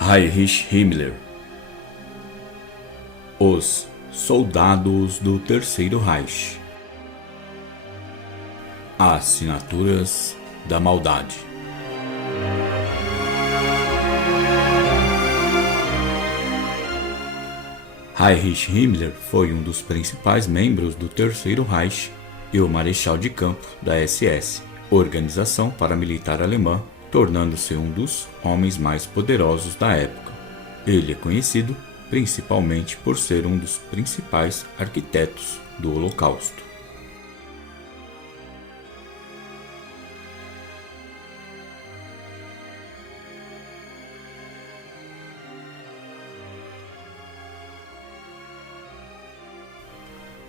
Heinrich Himmler. Os soldados do Terceiro Reich. Assinaturas da maldade. Heinrich Himmler foi um dos principais membros do Terceiro Reich e o marechal de campo da SS, organização paramilitar alemã, tornando-se um dos homens mais poderosos da época. Ele é conhecido principalmente por ser um dos principais arquitetos do Holocausto.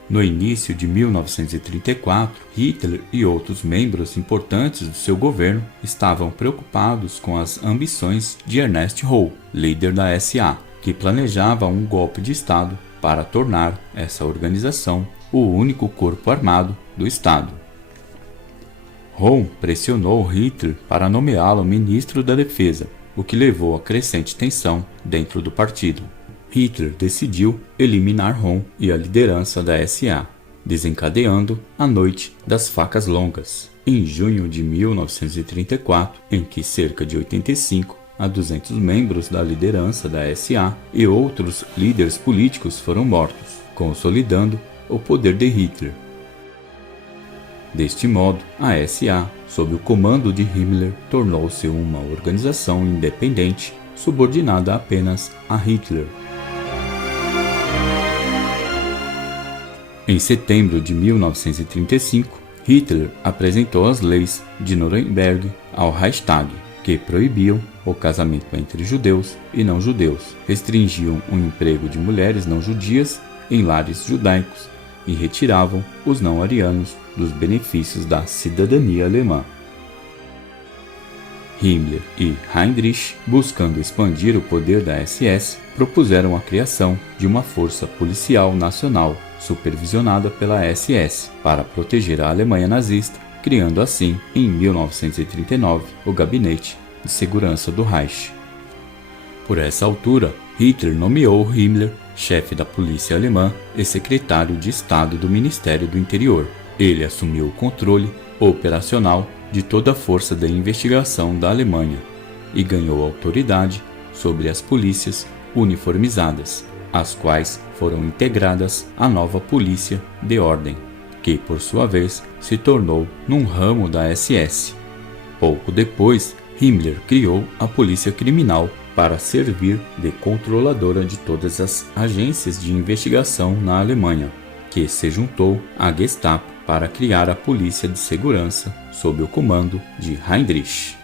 No início de 1934, Hitler e outros membros importantes do seu governo estavam preocupados com as ambições de Ernst Röhm, líder da SA, que planejava um golpe de Estado para tornar essa organização o único corpo armado do Estado. Röhm pressionou Hitler para nomeá-lo ministro da Defesa, o que levou a crescente tensão dentro do partido. Hitler decidiu eliminar Röhm e a liderança da SA, desencadeando a Noite das Facas Longas, em junho de 1934, em que cerca de 85 a 200 membros da liderança da SA e outros líderes políticos foram mortos, consolidando o poder de Hitler. Deste modo, a SA, sob o comando de Himmler, tornou-se uma organização independente, subordinada apenas a Hitler. Em setembro de 1935, Hitler apresentou as leis de Nuremberg ao Reichstag, que proibiam o casamento entre judeus e não-judeus, restringiam o emprego de mulheres não-judias em lares judaicos e retiravam os não-arianos dos benefícios da cidadania alemã. Himmler e Heinrich, buscando expandir o poder da SS, propuseram a criação de uma força policial nacional supervisionada pela SS para proteger a Alemanha nazista, criando assim, em 1939, o Gabinete de Segurança do Reich. Por essa altura, Hitler nomeou Himmler chefe da polícia alemã e secretário de Estado do Ministério do Interior. Ele assumiu o controle operacional de toda a força de investigação da Alemanha e ganhou autoridade sobre as polícias uniformizadas, as quais foram integradas à nova polícia de ordem, que por sua vez se tornou num ramo da SS. Pouco depois, Himmler criou a polícia criminal para servir de controladora de todas as agências de investigação na Alemanha, que se juntou à Gestapo para criar a polícia de segurança sob o comando de Heinrich.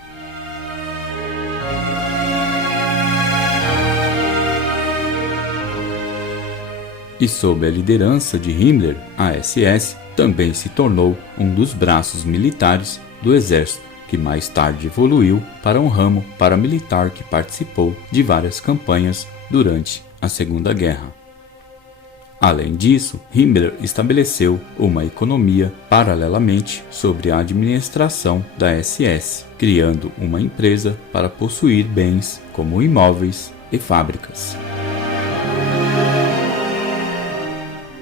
E sob a liderança de Himmler, a SS também se tornou um dos braços militares do exército, que mais tarde evoluiu para um ramo paramilitar que participou de várias campanhas durante a Segunda Guerra. Além disso, Himmler estabeleceu uma economia paralelamente sobre a administração da SS, criando uma empresa para possuir bens como imóveis e fábricas.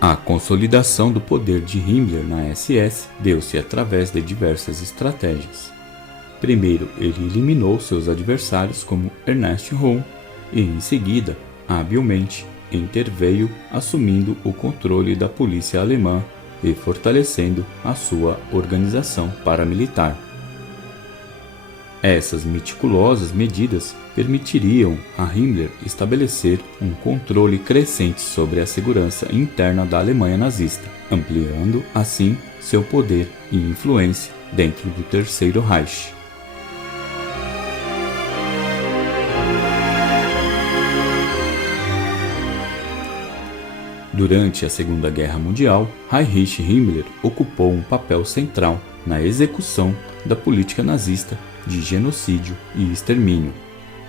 A consolidação do poder de Himmler na SS deu-se através de diversas estratégias. Primeiro, ele eliminou seus adversários como Ernst Röhm e, em seguida, habilmente, interveio assumindo o controle da polícia alemã e fortalecendo a sua organização paramilitar. Essas meticulosas medidas permitiriam a Himmler estabelecer um controle crescente sobre a segurança interna da Alemanha nazista, ampliando assim seu poder e influência dentro do Terceiro Reich. Durante a Segunda Guerra Mundial, Heinrich Himmler ocupou um papel central na execução da política nazista de genocídio e extermínio.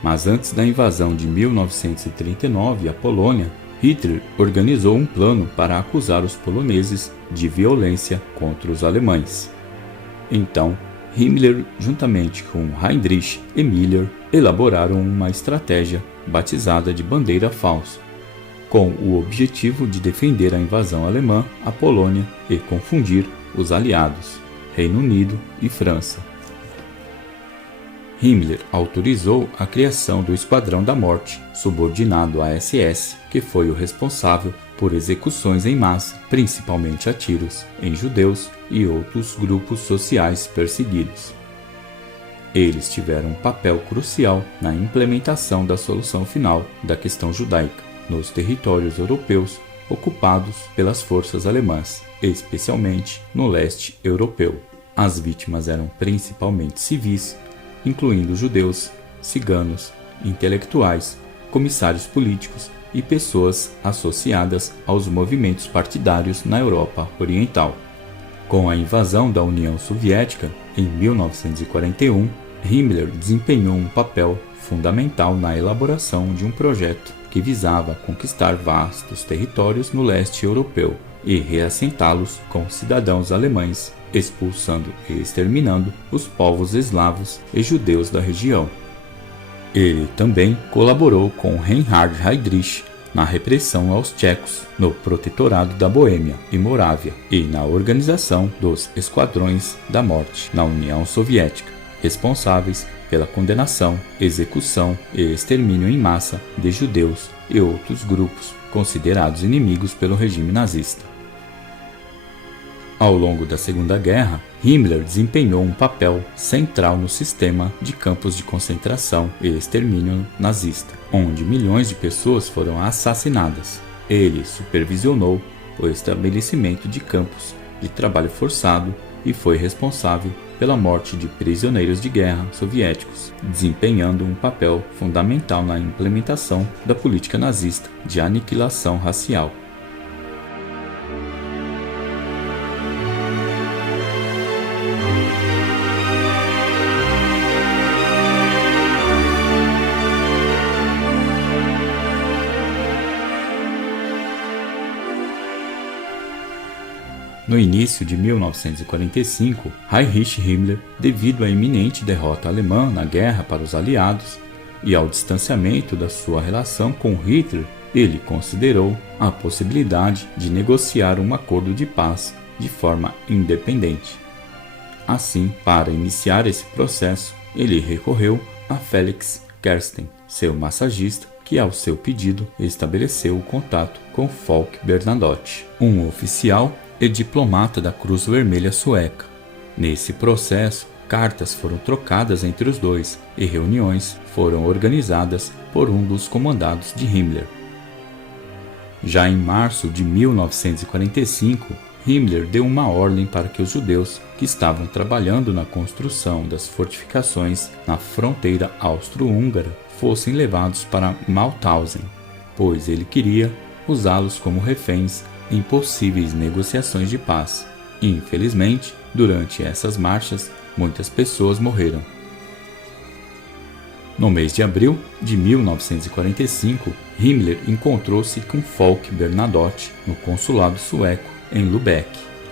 Mas antes da invasão de 1939 à Polônia, Hitler organizou um plano para acusar os poloneses de violência contra os alemães. Então, Himmler, juntamente com Heinrich Himmler, elaboraram uma estratégia batizada de Bandeira Falsa, com o objetivo de defender a invasão alemã à Polônia e confundir os aliados, Reino Unido e França. Himmler autorizou a criação do Esquadrão da Morte, subordinado à SS, que foi o responsável por execuções em massa, principalmente a tiros, em judeus e outros grupos sociais perseguidos. Eles tiveram um papel crucial na implementação da solução final da questão judaica nos territórios europeus ocupados pelas forças alemãs, especialmente no leste europeu. As vítimas eram principalmente civis, incluindo judeus, ciganos, intelectuais, comissários políticos e pessoas associadas aos movimentos partidários na Europa Oriental. Com a invasão da União Soviética em 1941, Himmler desempenhou um papel fundamental na elaboração de um projeto que visava conquistar vastos territórios no leste europeu e reassentá-los com cidadãos alemães, expulsando e exterminando os povos eslavos e judeus da região. Ele também colaborou com Reinhard Heydrich na repressão aos tchecos no Protetorado da Boêmia e Morávia e na organização dos Esquadrões da Morte na União Soviética, responsáveis pela condenação, execução e extermínio em massa de judeus e outros grupos considerados inimigos pelo regime nazista. Ao longo da Segunda Guerra, Himmler desempenhou um papel central no sistema de campos de concentração e extermínio nazista, onde milhões de pessoas foram assassinadas. Ele supervisionou o estabelecimento de campos de trabalho forçado e foi responsável pela morte de prisioneiros de guerra soviéticos, desempenhando um papel fundamental na implementação da política nazista de aniquilação racial. No início de 1945, Heinrich Himmler, devido à iminente derrota alemã na guerra para os aliados e ao distanciamento da sua relação com Hitler, ele considerou a possibilidade de negociar um acordo de paz de forma independente. Assim, para iniciar esse processo, ele recorreu a Felix Kersten, seu massagista, que, ao seu pedido, estabeleceu o contato com Folke Bernadotte, um oficial e diplomata da Cruz Vermelha Sueca. Nesse processo, cartas foram trocadas entre os dois e reuniões foram organizadas por um dos comandados de Himmler. Já em março de 1945, Himmler deu uma ordem para que os judeus que estavam trabalhando na construção das fortificações na fronteira austro-húngara fossem levados para Mauthausen, pois ele queria usá-los como reféns em possíveis negociações de paz. Infelizmente, durante essas marchas, muitas pessoas morreram. No mês de abril de 1945, Himmler encontrou-se com Folke Bernadotte no consulado sueco em Lübeck,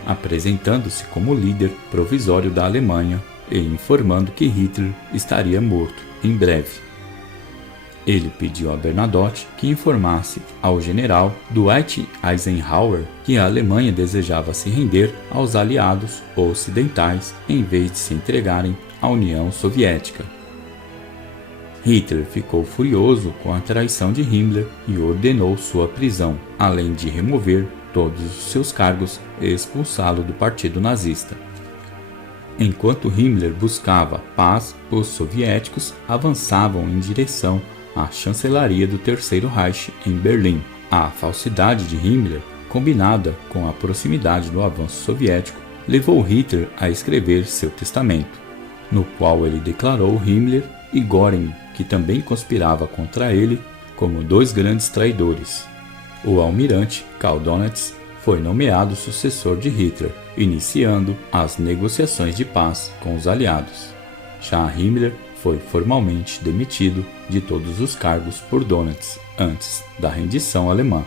apresentando-se como líder provisório da Alemanha e informando que Hitler estaria morto em breve. Ele pediu a Bernadotte que informasse ao general Dwight Eisenhower que a Alemanha desejava se render aos aliados ocidentais em vez de se entregarem à União Soviética. Hitler ficou furioso com a traição de Himmler e ordenou sua prisão, além de remover todos os seus cargos e expulsá-lo do partido nazista. Enquanto Himmler buscava paz, os soviéticos avançavam em direção à chancelaria do Terceiro Reich em Berlim. A falsidade de Himmler, combinada com a proximidade do avanço soviético, levou Hitler a escrever seu testamento, no qual ele declarou Himmler e Göring, que também conspirava contra ele, como dois grandes traidores. O almirante Karl Donitz foi nomeado sucessor de Hitler, iniciando as negociações de paz com os aliados. Já Himmler foi formalmente demitido de todos os cargos por Donitz antes da rendição alemã.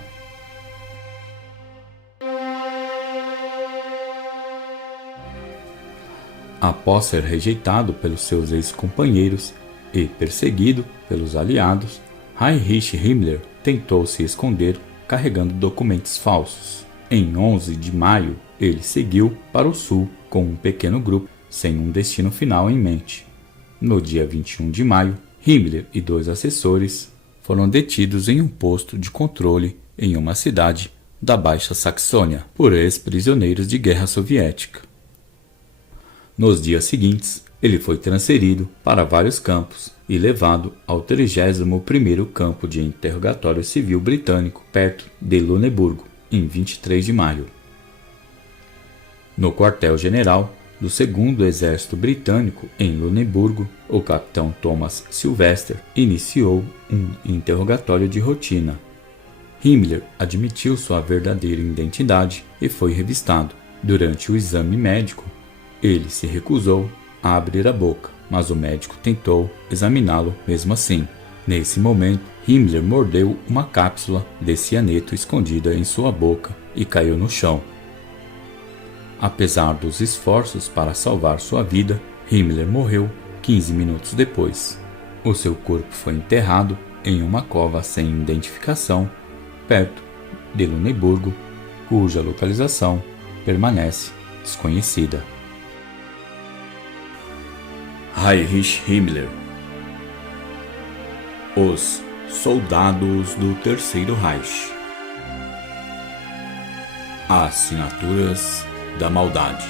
Após ser rejeitado pelos seus ex-companheiros e perseguido pelos aliados, Heinrich Himmler tentou se esconder carregando documentos falsos. Em 11 de maio, ele seguiu para o sul com um pequeno grupo sem um destino final em mente. No dia 21 de maio, Himmler e 2 assessores foram detidos em um posto de controle em uma cidade da Baixa Saxônia por ex-prisioneiros de guerra soviética. Nos dias seguintes, ele foi transferido para vários campos e levado ao 31º Campo de Interrogatório Civil Britânico, perto de Luneburgo, em 23 de maio. No quartel-general do 2º Exército Britânico, em Luneburgo, o capitão Thomas Sylvester iniciou um interrogatório de rotina. Himmler admitiu sua verdadeira identidade e foi revistado. Durante o exame médico, ele se recusou a abrir a boca, mas o médico tentou examiná-lo mesmo assim. Nesse momento, Himmler mordeu uma cápsula de cianeto escondida em sua boca e caiu no chão. Apesar dos esforços para salvar sua vida, Himmler morreu 15 minutos depois. O seu corpo foi enterrado em uma cova sem identificação, perto de Luneburgo, cuja localização permanece desconhecida. Heinrich Himmler. Os soldados do Terceiro Reich. Assinaturas da Maldade.